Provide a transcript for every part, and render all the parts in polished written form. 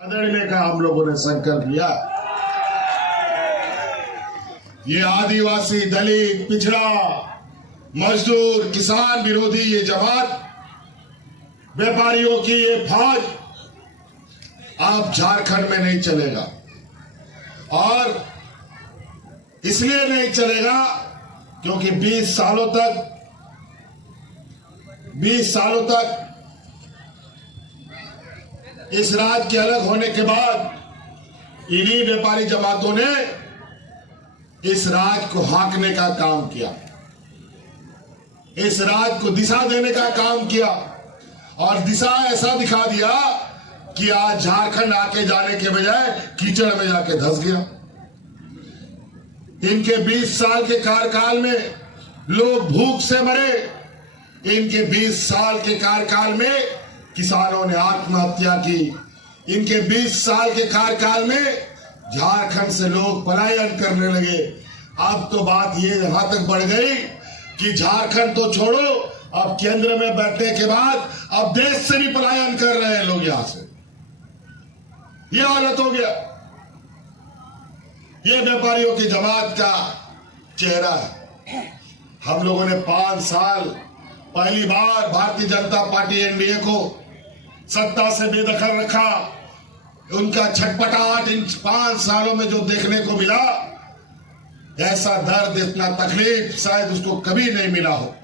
बदलने का हम लोगों ने संकल्प लिया। ये आदिवासी, दलित, पिछड़ा, मजदूर, किसान विरोधी ये जमात, व्यापारियों की ये फौज अब झारखंड में नहीं चलेगा। और इसलिए नहीं चलेगा क्योंकि 20 सालों तक इस राज्य के अलग होने के बाद इन्हीं व्यापारी जमातों ने इस राज्य को हाँकने का काम किया, इस राज्य को दिशा देने का काम किया और दिशा ऐसा दिखा दिया कि आज झारखंड आके जाने के बजाय कीचड़ में जाके धंस गया। इनके 20 साल के कार्यकाल में लोग भूख से मरे, इनके 20 साल के कार्यकाल में किसानों ने आत्महत्या की, इनके 20 साल के कार्यकाल में झारखंड से लोग पलायन करने लगे। अब तो बात ये यहां तक बढ़ गई कि झारखंड तो छोड़ो, अब केंद्र में बैठने के बाद अब देश से भी पलायन कर रहे हैं लोग यहां से। ये हालत हो गया। ये व्यापारियों की जमात का चेहरा है। हम लोगों ने 5 साल पहली बार भारतीय जनता पार्टी एनडीए को सत्ता से बेदखल रखा। उनका छटपटाहट इन 5 सालों में जो देखने को मिला, ऐसा दर्द, इतना तकलीफ शायद उसको कभी नहीं मिला हो।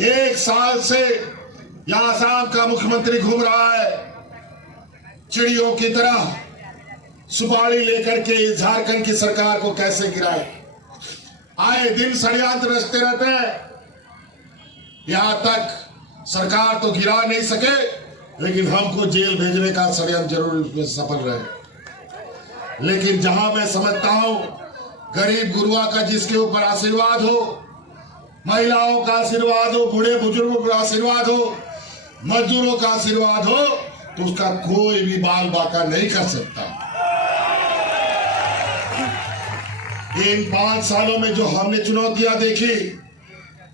1 साल से यहां आसाम का मुख्यमंत्री घूम रहा है, चिड़ियों की तरह सुपारी लेकर के झारखंड की सरकार को कैसे गिराए। आए दिन षड्यंत्र रचते रहते हैं। यहां तक सरकार तो गिरा नहीं सके, लेकिन हमको जेल भेजने का षड्यंत्र जरूर उसमें सफल रहे। लेकिन जहां मैं समझता हूं गरीब गुरुआ का जिसके ऊपर आशीर्वाद हो, महिलाओं का आशीर्वाद हो, बूढ़े बुजुर्गों का आशीर्वाद हो, मजदूरों का आशीर्वाद हो, तो उसका कोई भी बाल बाका नहीं कर सकता। इन 5 सालों में जो हमने चुनौतियां देखी,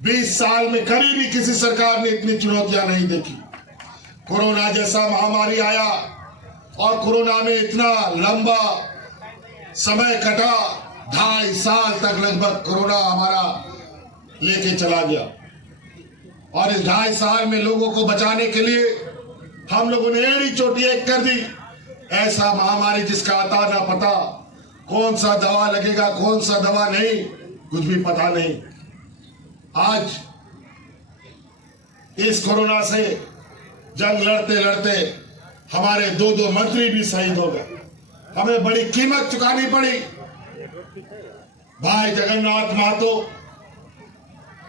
20 साल में कभी भी किसी सरकार ने इतनी चुनौतियां नहीं देखी। कोरोना जैसा महामारी आया और कोरोना में इतना लंबा समय कटा, 2.5 साल तक लगभग कोरोना हमारा लेके चला गया। और इस 2.5 साल में लोगों को बचाने के लिए हम लोगों ने एड़ी चोटी एक कर दी। ऐसा महामारी जिसका आता ना पता, कौन सा दवा लगेगा, कौन सा दवा नहीं, कुछ भी पता नहीं। आज इस कोरोना से जंग लड़ते लड़ते हमारे 2 मंत्री भी शहीद हो गए। हमें बड़ी कीमत चुकानी पड़ी। भाई जगन्नाथ महतो,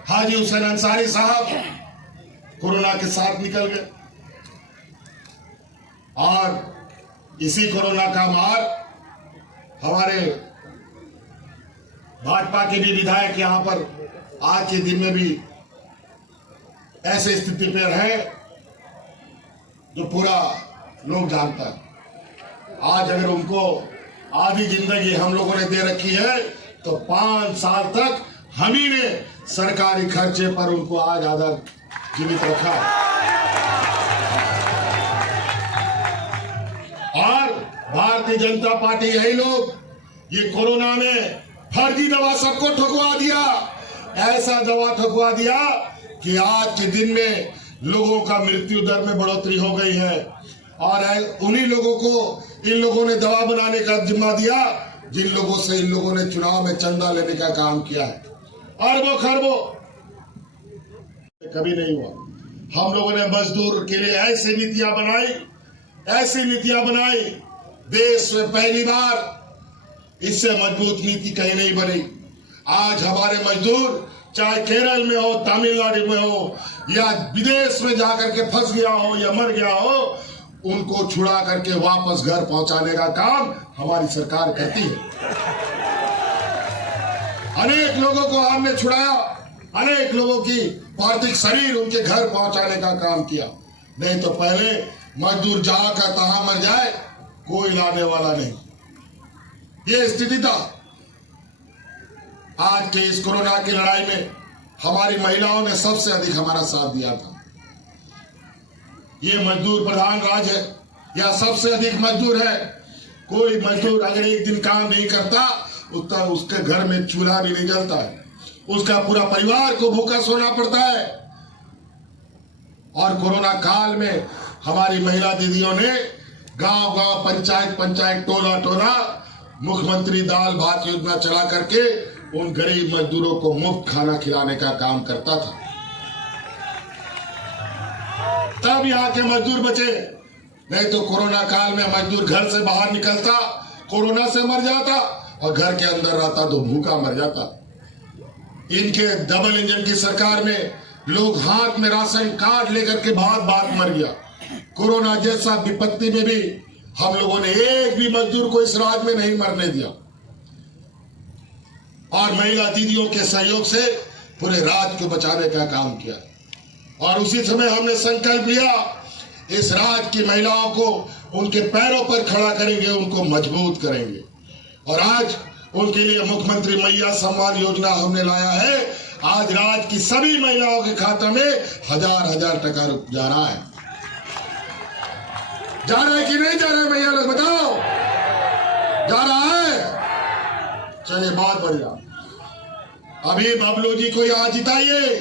हाजी हुसैन अंसारी साहब कोरोना के साथ निकल गए और इसी कोरोना का मार हमारे भाजपा के भी विधायक यहां पर आज के दिन में भी ऐसे स्थिति पर है जो पूरा लोग जानता है। आज अगर उनको आधी जिंदगी हम लोगों ने दे रखी है, तो 5 साल तक हम ही ने सरकारी खर्चे पर उनको आज आधा जीवित रखा। और भारतीय जनता पार्टी यही लोग ये कोरोना में फर्जी दवा सबको ठुकवा दिया। ऐसा दवा ठुकवा दिया कि आज के दिन में लोगों का मृत्यु दर में बढ़ोतरी हो गई है। और उन्हीं लोगों को इन लोगों ने दवा बनाने का जिम्मा दिया जिन लोगों से इन लोगों ने चुनाव में चंदा लेने का काम किया है। अरबों खरबों कभी नहीं हुआ। हम लोगों ने मजदूर के लिए ऐसी नीतियां बनाई, देश में पहली बार इससे मजबूत नीति कहीं नहीं बनी। आज हमारे मजदूर चाहे केरल में हो, तमिलनाडु में हो या विदेश में जाकर के फंस गया हो या मर गया हो, उनको छुड़ा करके वापस घर पहुंचाने का काम हमारी सरकार करती है। अनेक लोगों को हमने छुड़ाया, अनेक लोगों की पार्थिव शरीर उनके घर पहुंचाने का काम किया। नहीं तो पहले मजदूर जहां का तहां मर जाए, कोई लाने वाला नहीं। ये स्थिति था। आज के इस कोरोना की लड़ाई में हमारी महिलाओं ने सबसे अधिक हमारा साथ दिया था। ये मजदूर प्रधान राज्य है। या सबसे अधिक मजदूर है। कोई मजदूर अगर एक दिन काम नहीं करता उसके घर में चूल्हा भी नहीं जलता है, उसका पूरा परिवार को भूखा सोना पड़ता है। और कोरोना काल में हमारी महिला दीदियों ने गांव गांव, पंचायत पंचायत, टोला टोला मुख्यमंत्री दाल भात योजना चला करके उन गरीब मजदूरों को मुफ्त खाना खिलाने का काम करता था। तब यहाँ के मजदूर बचे, नहीं तो कोरोना काल में मजदूर घर से बाहर निकलता कोरोना से मर जाता और घर के अंदर रहता तो भूखा मर जाता। इनके डबल इंजन की सरकार में लोग हाथ में राशन कार्ड लेकर के बात मर गया। कोरोना जैसा विपत्ति में भी हम लोगों ने एक भी मजदूर को इस राज्य में नहीं मरने दिया और महिला दीदियों के सहयोग से पूरे राज्य को बचाने का काम किया। और उसी समय हमने संकल्प लिया, इस राज्य की महिलाओं को उनके पैरों पर खड़ा करेंगे, उनको मजबूत करेंगे। और आज उनके लिए मुख्यमंत्री मैया सम्मान योजना हमने लाया है। आज राज्य की सभी महिलाओं के खाते में 1000 टका जा रहा है। जा रहा है कि नहीं जा रहा है भैया लोग बताओ? जा रहा है? चलिए बहुत बढ़िया। अभी बबलू जी को यहाँ जिताइए,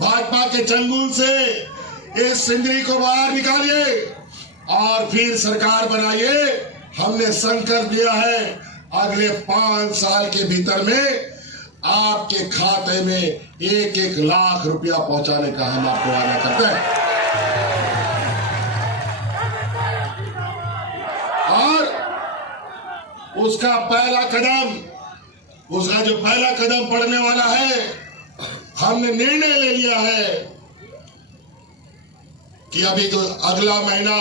भाजपा के चंगुल से इस सिंदरी को बाहर निकालिए और फिर सरकार बनाइए। हमने संकल्प लिया है अगले 5 साल के भीतर में आपके खाते में 1-1 लाख रुपया पहुंचाने का हम आपको वादा करते हैं। और उसका जो पहला कदम पड़ने वाला है, हमने निर्णय ले लिया है कि अभी तो अगला महीना,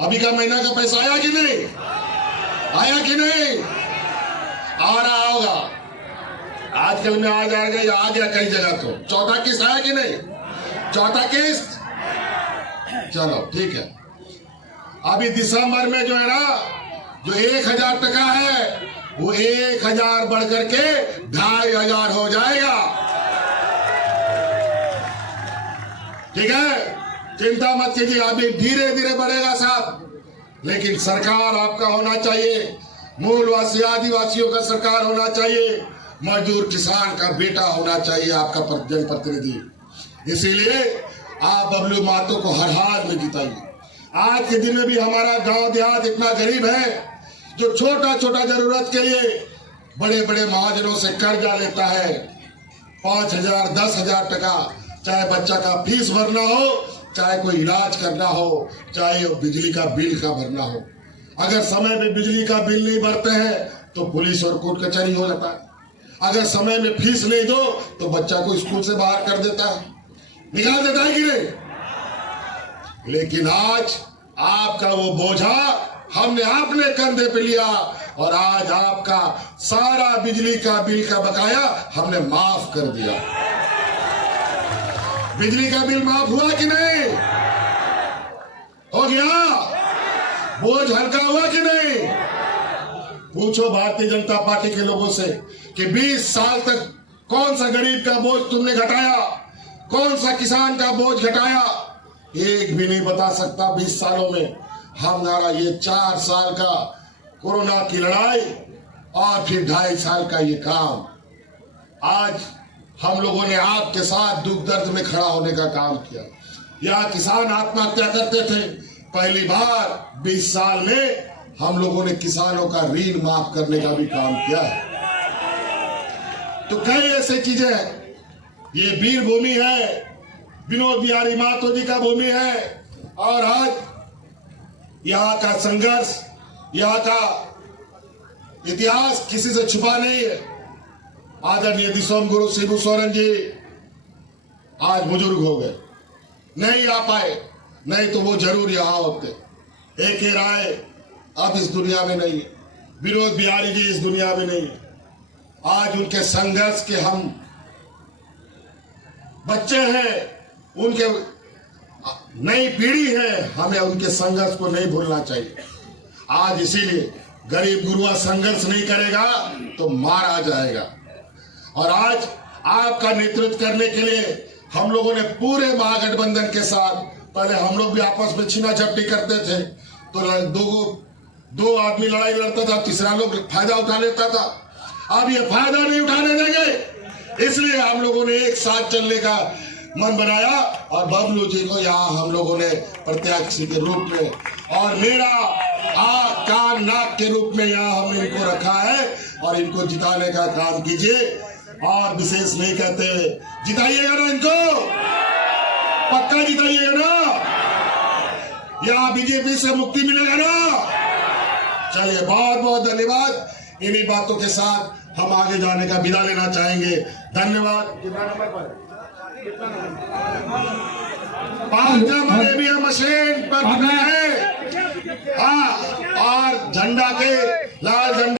अभी का महीना का पैसा आया कि नहीं? आया कि नहीं? आ रहा होगा, आजकल में आ जाएगा या आ गया कई जगह। तो चौथा किस्त आया कि नहीं? चौथा किस्त, चलो ठीक है। अभी दिसंबर में जो है ना, जो 1000 टका है वो 1000 बढ़ करके 2500 हो जाएगा। ठीक है, चिंता मत कीजिए, अभी धीरे धीरे बढ़ेगा साहब, लेकिन सरकार आपका होना चाहिए, मूलवासी आदिवासियों का सरकार होना चाहिए, मजदूर किसान का बेटा होना चाहिए आपका जनप्रतिनिधि। इसीलिए आप बबलू महतो को हर हाल में जिताइए। आज के दिन में भी हमारा गांव देहात इतना गरीब है जो छोटा छोटा जरूरत के लिए बड़े बड़े महाजनों से कर्जा लेता है। 5000 10,000 टका, चाहे बच्चा का फीस भरना हो, चाहे कोई इलाज करना हो, चाहे बिजली का बिल का भरना हो। अगर समय में बिजली का बिल नहीं भरते हैं तो पुलिस और कोर्ट कचहरी हो जाता है। अगर समय में फीस नहीं दो तो बच्चा को स्कूल से बाहर कर देता है, निकाल देता है कि नहीं? लेकिन आज आपका वो बोझा हमने अपने कंधे पे लिया और आज आपका सारा बिजली का बिल का बकाया हमने माफ कर दिया। बिजली का बिल माफ हुआ कि नहीं? हो गया? बोझ हल्का हुआ कि नहीं? पूछो भारतीय जनता पार्टी के लोगों से कि 20 साल तक कौन सा गरीब का बोझ तुमने घटाया, कौन सा किसान का बोझ घटाया? एक भी नहीं बता सकता। 20 सालों में हमारा ये 4 साल का कोरोना की लड़ाई और फिर 2.5 साल का ये काम, आज हम लोगों ने आपके साथ दुख दर्द में खड़ा होने का काम किया। यहाँ किसान आत्महत्या करते थे, पहली बार 20 साल में हम लोगों ने किसानों का ऋण माफ करने का भी काम किया है। तो कई ऐसे चीजें हैं। ये वीर भूमि है, विनोद बिहारी महतो जी का भूमि है। और आज यहाँ का संघर्ष, यहाँ का इतिहास किसी से छुपा नहीं है। आदरणीय दिसोम गुरु शिबू सोरेन जी आज बुजुर्ग हो गए, नहीं आ पाए, नहीं तो वो जरूर यहाँ होते। एक ही राय अब इस दुनिया में नहीं है, विनोद बिहारी जी इस दुनिया में नहीं है। आज उनके संघर्ष के हम बच्चे हैं, उनके नई पीढ़ी है, हमें उनके संघर्ष को नहीं भूलना चाहिए। आज इसीलिए गरीब गुरुआ संघर्ष नहीं करेगा तो मारा जाएगा। और आज आपका नेतृत्व करने के लिए हम लोगों ने पूरे महागठबंधन के साथ पहले हम लोग भी आपस में छीना झपटी करते थे, तो दो आदमी लड़ाई लड़ता था, तीसरा लोग फायदा उठा लेता था। अब ये फायदा नहीं उठाने देंगे, इसलिए हम लोगों ने एक साथ चलने का मन बनाया और बबलू जी को यहाँ हम लोगों ने प्रत्याशी के रूप में और मेरा आँख कान नाक के रूप में यहाँ हमने इनको रखा है और इनको जिताने का काम कीजिए। और विशेष नहीं कहते, जिताइएगा ना इनको, पक्का जिताइएगा ना, यहाँ बीजेपी से मुक्ति मिलेगा ना। चलिए, बहुत बहुत धन्यवाद। इन्हीं बातों के साथ हम आगे जाने का विदा लेना चाहेंगे। धन्यवाद। 5 नंबर ईवीएम मशीन पर है। हाँ, और झंडा के लाल झंडा